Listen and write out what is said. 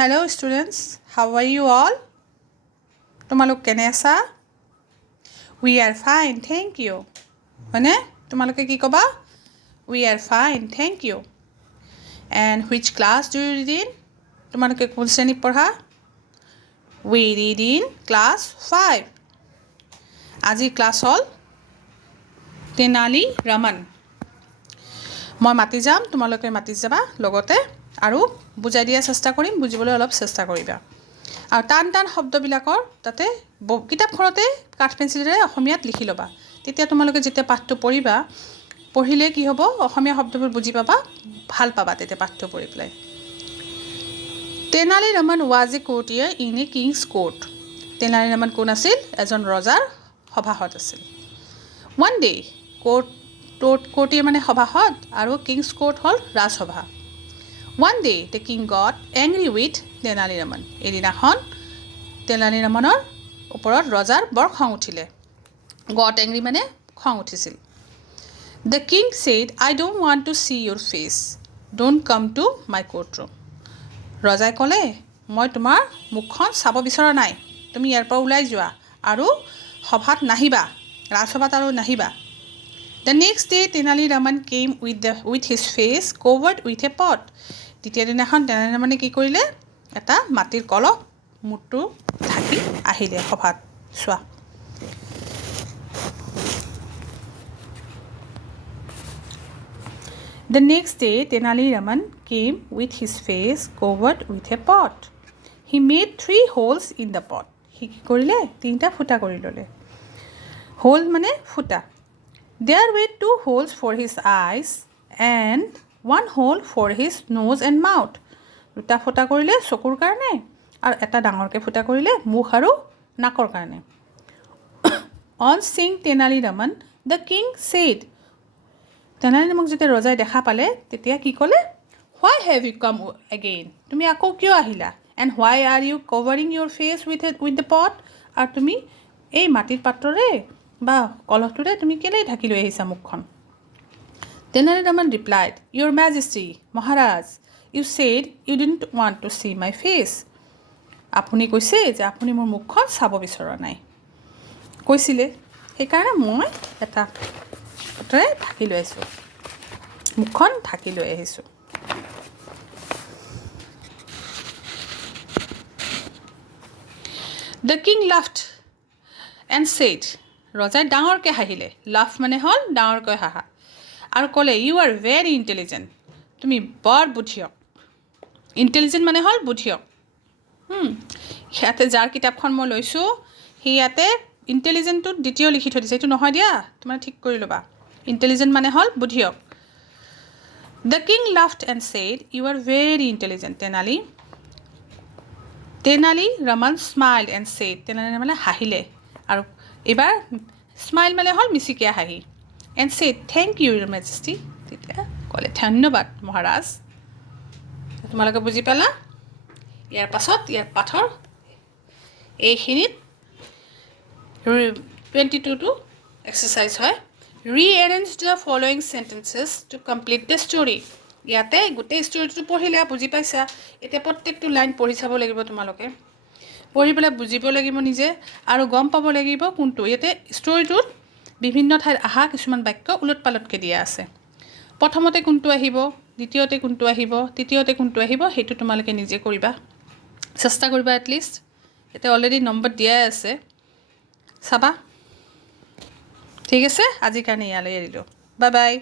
Hello students, how are you all? তোমালোক কেনে আছা? We are fine, thank you. মানে তোমালোকে কি কবা? We are fine, thank you. And which class do you read in? তোমালোকে কোন শ্ৰেণীত পঢ়া? We read in class 5. আজি ক্লাছ হ'ল তেনালী ৰামান। মই মাতি যাম, তোমালোকে মাতি যাবা লগতে আৰু বুজাই দিয়া চেষ্টা কৰিম, বুজিবলৈ অলপ চেষ্টা কৰিবা। আৰু টান টান শব্দবিলাকৰ তাতে কিতাপখনতে কাঠ পেঞ্চিলেৰে অসমীয়াত লিখি ল'বা। তেতিয়া তোমালোকে যেতিয়া পাঠটো পঢ়িবা, পঢ়িলে কি হ'ব, অসমীয়া শব্দবোৰ বুজি পাবা, ভাল পাবা তেতিয়া পাঠটো পঢ়ি পেলাই। Tenali Raman was a courtier in a king's court. Tenali Raman কোন আছিল? এজন ৰজাৰ সভাসদ আছিল। ওৱান ডে কোৰ্টিয়াৰ মানে সভাসদ আৰু কিংছ কোৰ্ট হ'ল ৰাজসভা। One day the king got angry with Tenali Raman. এদিনাখন তেনালী ৰামানৰ ওপৰত ৰজাৰ বৰ খং উঠিলে। got angry মানে খং উঠিছিল। The king said, I don't want to see your face. Don't come to my courtroom. ৰজাই ক'লে, মই তোমাৰ মুখখন চাব বিচৰা নাই, তুমি ইয়াৰ পৰা ওলাই যোৱা আৰু সভাত নাহিবা, ৰাজসভাত আৰু নাহিবা। The next day Tenali Raman came with his face covered with a pot. দ্বিতীয় দিনাখন তেনালী ৰামানে কি কৰিলে? এটা মাটিৰ কলহ মূৰটো ঢাকি আহিলে সভাত। চোৱা। The next day Tenali Raman came with his face covered with a pot. He made 3 holes in the pot. সি কি কৰিলে? 3টা ফুটা কৰি ল'লে। হোল মানে ফুটা। There were 2 holes for his eyes and 1 hole for his nose and mouth. 2টা ফুটা কৰিলে চকুৰ কাৰণে আৰু এটা ডাঙৰকৈ ফুটা কৰিলে মুখ আৰু নাকৰ কাৰণে। On seeing Tenali Raman, the king said, Tenali ৰামানক যেতিয়া ৰজাই দেখা পালে তেতিয়া কি ক'লে? Why have you come again? তুমি আকৌ কিয় আহিলা? And why are you covering your face with the pot? আৰু তুমি এই মাটিৰ পাত্ৰৰে বা কলহটোৰে তুমি কেলেই ঢাকি লৈ আহিছা মুখখন? Tenali Raman replied, Your Majesty, Maharaj, you said you didn't want to see my face. আপুনি কৈছে যে আপুনি মোৰ মুখখন চাব বিচৰা নাই। কৈছিলে, সেইকাৰণে মই এটা পাত্ৰৰে ঢাকি লৈ আহিছোঁ, মুখখন ঢাকি লৈ আহিছোঁ। The king laughed and said, ৰজাই ডাঙৰকৈ হাঁহিলে। লাফ মানে হ'ল ডাঙৰকৈ হাঁহা। আৰু ক'লে, ইউ আৰ ভেৰি ইণ্টেলিজেণ্ট, তুমি বৰ বুদ্ধিয়ক। ইণ্টেলিজেণ্ট মানে হ'ল বুদ্ধিয়ক। ইয়াতে যাৰ কিতাপখন মই লৈছোঁ সি ইয়াতে ইণ্টেলিজেণ্টটোত দ্বিতীয় লিখি থৈ দিছে, এইটো নহয় দিয়া, তোমাৰ ঠিক কৰি ল'বা। ইণ্টেলিজেণ্ট মানে হ'ল বুদ্ধিয়ক। The king laughed and said, you are very intelligent Tenali Raman smiled and said, Tenali ৰামানে হাঁহিলে আৰু এইবাৰ স্মাইল মানে হ'ল মিচিকীয়া হাঁহি। And said, thank you your majesty, তেতিয়া ক'লে ধন্যবাদ মহাৰাজ। তোমালোকে বুজি পালা? ইয়াৰ পাছত ইয়াৰ পাঠৰ এইখিনিত 22টো এক্সাৰচাইজ হয়। Rearrange the following sentences to complete the story. ইয়াতে গোটেই ষ্টৰীটো পঢ়িলে বুজি পাইছা, এতিয়া প্ৰত্যেকটো লাইন পঢ়ি চাব লাগিব তোমালোকে, পঢ়ি পেলাই বুজিব লাগিব নিজে আৰু গম পাব লাগিব কোনটো। ইয়াতে ষ্টৰীটোত বিভিন্ন ঠাইত অহা কিছুমান বাক্য ওলট পালটকৈ দিয়া আছে। প্ৰথমতে কোনটো আহিব, দ্বিতীয়তে কোনটো আহিব, তৃতীয়তে কোনটো আহিব, সেইটো তোমালোকে নিজে কৰিবা, চেষ্টা কৰিবা এটলিষ্ট। এতিয়া অলৰেডি নম্বৰ দিয়াই আছে, চাবা। ঠিক আছে, আজিৰ কাৰণে ইয়ালৈ এৰিলোঁ। Bye bye.